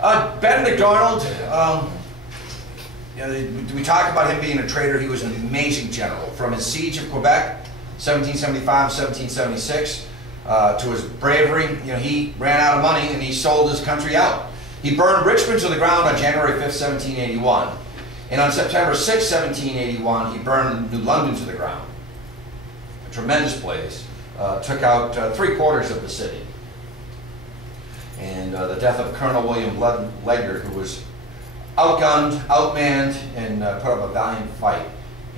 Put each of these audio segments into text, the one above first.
Benedict Arnold, we talk about him being a traitor. He was an amazing general. From his siege of Quebec, 1775, 1776, to his bravery, he ran out of money and he sold his country out. He burned Richmond to the ground on January 5th, 1781. And on September 6, 1781, he burned New London to the ground. A tremendous blaze. Took out 3/4 of the city. And the death of Colonel William Ledyard, who was outgunned, outmanned, and put up a valiant fight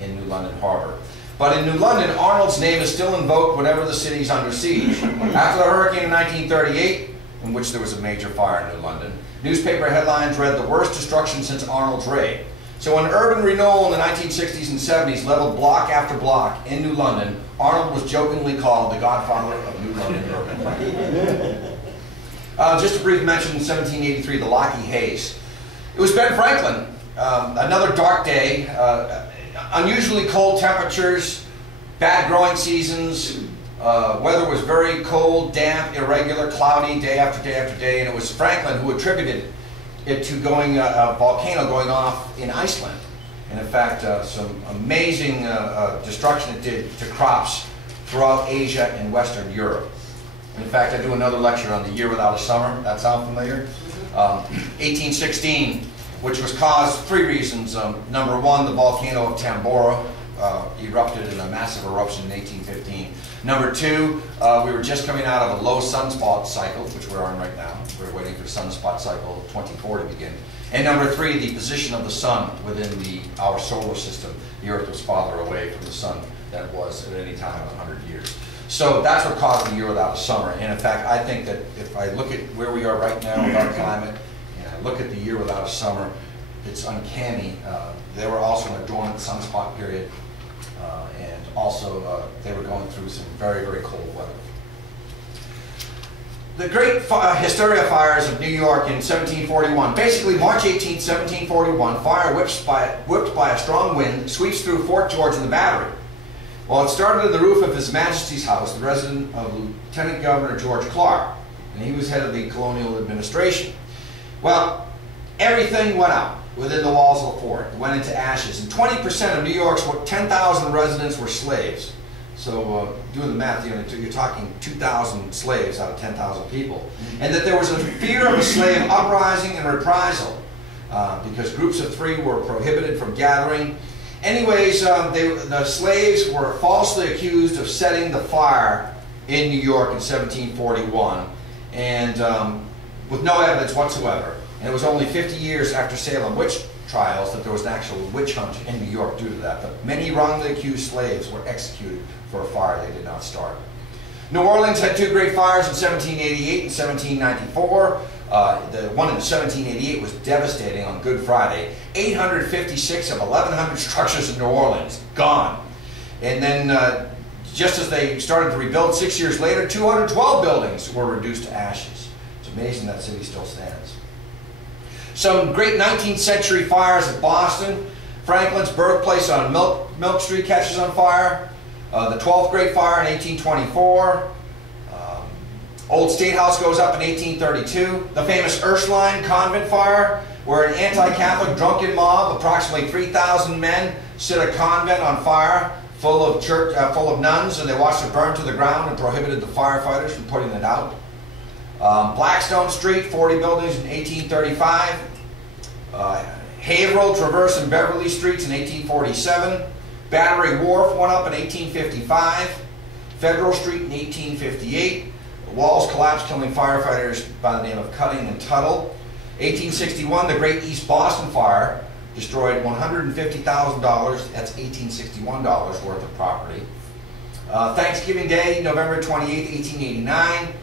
in New London Harbor. But in New London, Arnold's name is still invoked whenever the city's under siege. After the hurricane in 1938, in which there was a major fire in New London, newspaper headlines read the worst destruction since Arnold's raid. So when urban renewal in the 1960s and 70s leveled block after block in New London, Arnold was jokingly called the godfather of New London urban life. Just a brief mention in 1783, the Lockheed Haze. It was Ben Franklin, another dark day, unusually cold temperatures, bad growing seasons, weather was very cold, damp, irregular, cloudy day after day after day, and it was Franklin who attributed it to a volcano going off in Iceland. And in fact, some amazing destruction it did to crops throughout Asia and Western Europe. In fact, I do another lecture on the year without a summer. That sound familiar? 1816, which was caused 3 reasons. Number 1, the volcano of Tambora erupted in a massive eruption in 1815. Number 2, we were just coming out of a low sunspot cycle, which we're on right now. We're waiting for sunspot cycle 24 to begin. And number 3, the position of the sun within our solar system. The Earth was farther away from the sun than it was at any time in 100 years. So that's what caused the year without a summer. And in fact, I think that if I look at where we are right now with our climate, and I look at the year without a summer, it's uncanny. They were also in a dormant sunspot period, and also they were going through some very, very cold weather. The great hysteria fires of New York in 1741. Basically, March 18, 1741, fire whipped by a strong wind sweeps through Fort George and the Battery. Well, it started at the roof of His Majesty's house, the residence of Lieutenant Governor George Clark, and he was head of the colonial administration. Well, everything went out within the walls of the fort. It went into ashes, and 20% of New York's 10,000 residents were slaves. So doing the math, you're talking 2,000 slaves out of 10,000 people. And that there was a fear of a slave uprising and reprisal because groups of 3 were prohibited from gathering. Anyways, the slaves were falsely accused of setting the fire in New York in 1741, and with no evidence whatsoever. And it was only 50 years after Salem witch trials that there was an actual witch hunt in New York due to that. But many wrongly accused slaves were executed for a fire they did not start. New Orleans had 2 great fires in 1788 and 1794. The one in 1788 was devastating on Good Friday. 856 of 1,100 structures in New Orleans gone. And then just as they started to rebuild 6 years later, 212 buildings were reduced to ashes. It's amazing that city still stands. Some great 19th century fires at Boston. Franklin's birthplace on Milk Street catches on fire. The 12th Great Fire in 1824. Old State House goes up in 1832. The famous Ursuline Convent Fire, where an anti-Catholic drunken mob, approximately 3,000 men, set a convent on fire full of nuns, and they watched it burn to the ground and prohibited the firefighters from putting it out. Blackstone Street, 40 buildings in 1835. Haverhill, Traverse, and Beverly Streets in 1847. Battery Wharf went up in 1855. Federal Street in 1858. The walls collapsed, killing firefighters by the name of Cutting and Tuttle. 1861, the Great East Boston Fire destroyed $150,000. That's $1861 worth of property. Thanksgiving Day, November 28, 1889.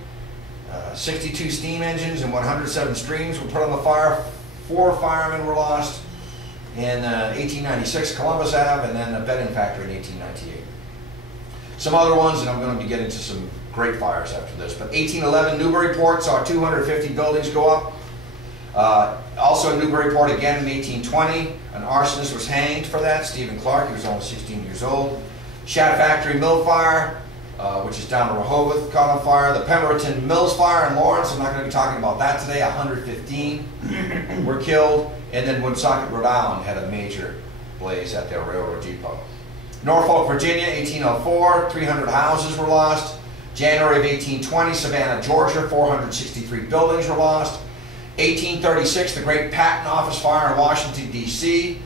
62 steam engines and 107 streams were put on the fire. 4 firemen were lost. In 1896, Columbus Ave, and then a bedding factory in 1898. Some other ones, and I'm going to be getting to some great fires after this, but 1811, Newburyport saw 250 buildings go up. Also in Newburyport again in 1820, an arsonist was hanged for that, Stephen Clark. He was only 16 years old. Shat Factory Mill Fire, which is down in Rehoboth, caught on fire. The Pemberton Mills fire in Lawrence, I'm not going to be talking about that today, 115 were killed. And then Woonsocket, Rhode Island had a major blaze at their railroad depot. Norfolk, Virginia, 1804, 300 houses were lost. January of 1820, Savannah, Georgia, 463 buildings were lost. 1836, the Great Patent Office fire in Washington, D.C.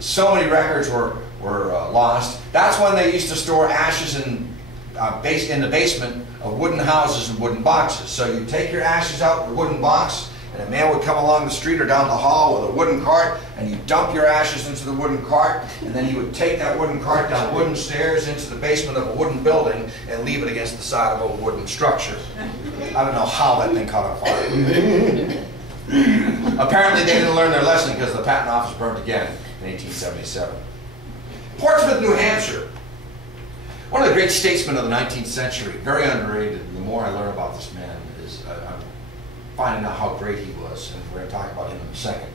So many records were lost. That's when they used to store ashes in the basement of wooden houses and wooden boxes. So you take your ashes out in a wooden box, and a man would come along the street or down the hall with a wooden cart, and you dump your ashes into the wooden cart, and then he would take that wooden cart down wooden stairs into the basement of a wooden building and leave it against the side of a wooden structure. I don't know how that thing caught on fire. Apparently they didn't learn their lesson because the patent office burned again in 1877. Portsmouth, New Hampshire. One of the great statesmen of the 19th century, very underrated. The more I learn about this man, I'm finding out how great he was, and we're going to talk about him in a second.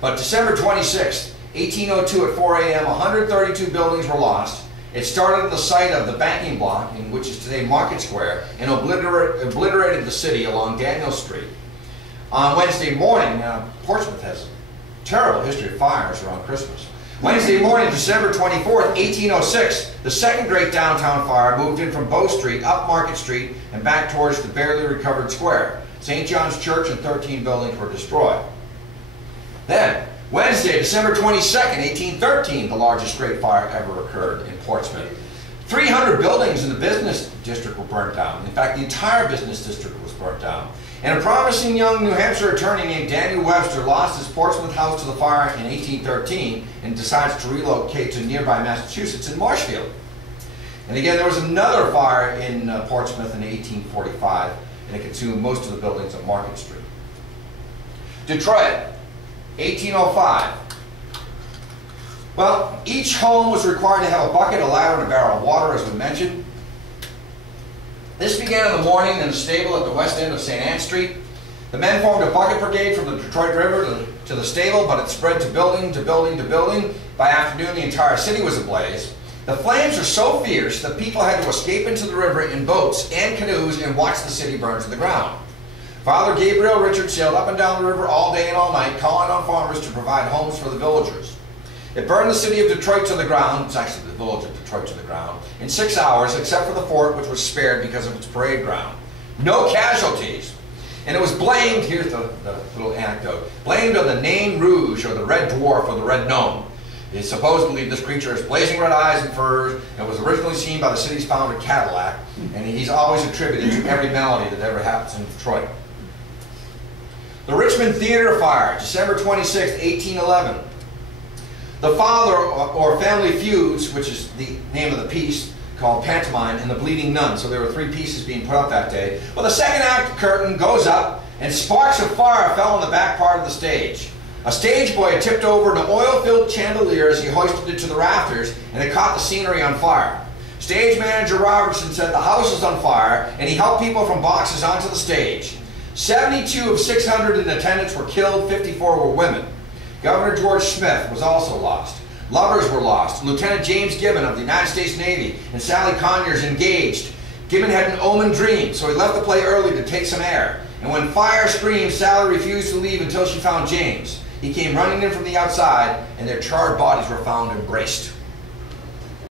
But December 26th, 1802 at 4 a.m., 132 buildings were lost. It started at the site of the banking block, in which is today Market Square, and obliterated the city along Daniel Street. On Wednesday morning, Portsmouth has a terrible history of fires around Christmas. Wednesday morning, December 24th, 1806, the second great downtown fire moved in from Bow Street, up Market Street, and back towards the barely recovered square. St. John's Church and 13 buildings were destroyed. Then, Wednesday, December 22nd, 1813, the largest great fire ever occurred in Portsmouth. 300 buildings in the business district were burnt down. In fact, the entire business district was burnt down. And a promising young New Hampshire attorney named Daniel Webster lost his Portsmouth house to the fire in 1813 and decides to relocate to nearby Massachusetts in Marshfield. And again, there was another fire in Portsmouth in 1845, and it consumed most of the buildings on Market Street. Detroit, 1805. Well, each home was required to have a bucket, a ladder, and a barrel of water, as we mentioned. This began in the morning in a stable at the west end of St. Anne Street. The men formed a bucket brigade from the Detroit River to the stable, but it spread to building to building to building. By afternoon, the entire city was ablaze. The flames were so fierce that people had to escape into the river in boats and canoes and watch the city burn to the ground. Father Gabriel Richard sailed up and down the river all day and all night, calling on farmers to provide homes for the villagers. It burned the city of Detroit to the ground, it's actually the village of Detroit to the ground, in 6 hours, except for the fort, which was spared because of its parade ground. No casualties. And it was blamed, here's the little anecdote, blamed on the Nain Rouge, or the Red Dwarf, or the Red Gnome. Supposedly this creature has blazing red eyes and furs, and was originally seen by the city's founder, Cadillac, and he's always attributed to every malady that ever happens in Detroit. The Richmond Theatre fire, December 26, 1811. The Father or Family Feuds, which is the name of the piece, called Pantomime, and the Bleeding Nun. So there were 3 pieces being put up that day. Well, the second act curtain goes up, and sparks of fire fell on the back part of the stage. A stage boy had tipped over an oil-filled chandelier as he hoisted it to the rafters, and it caught the scenery on fire. Stage manager Robertson said the house was on fire, and he helped people from boxes onto the stage. 72 of 600 in attendance were killed, 54 were women. Governor George Smith was also lost. Lovers were lost. Lieutenant James Gibbon of the United States Navy and Sally Conyers engaged. Gibbon had an omen dream, so he left the play early to take some air. And when fire screamed, Sally refused to leave until she found James. He came running in from the outside, and their charred bodies were found embraced.